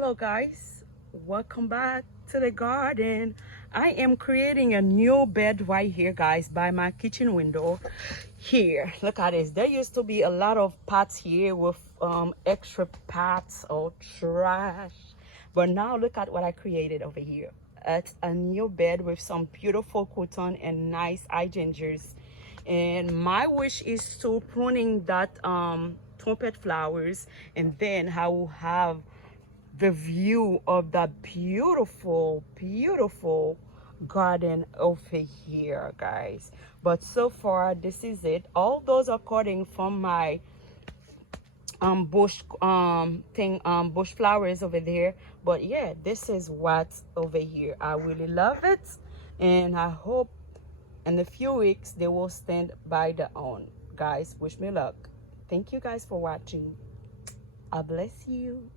Hello guys, welcome back to the garden. I am creating a new bed right here guys by my kitchen window. Here, look at this. There used to be a lot of pots here with extra pots or trash, but now look at what I created over here. It's a new bed with some beautiful cotton and nice hydrangeas, and my wish is to pruning that trumpet flowers, and then I will have the view of that beautiful garden over here guys. But so far this is it. All those are cutting from my bush bush flowers over there. But yeah, this is what's over here. I really love it, and I hope in a few weeks they will stand by their own. Guys, wish me luck. Thank you guys for watching. I bless you.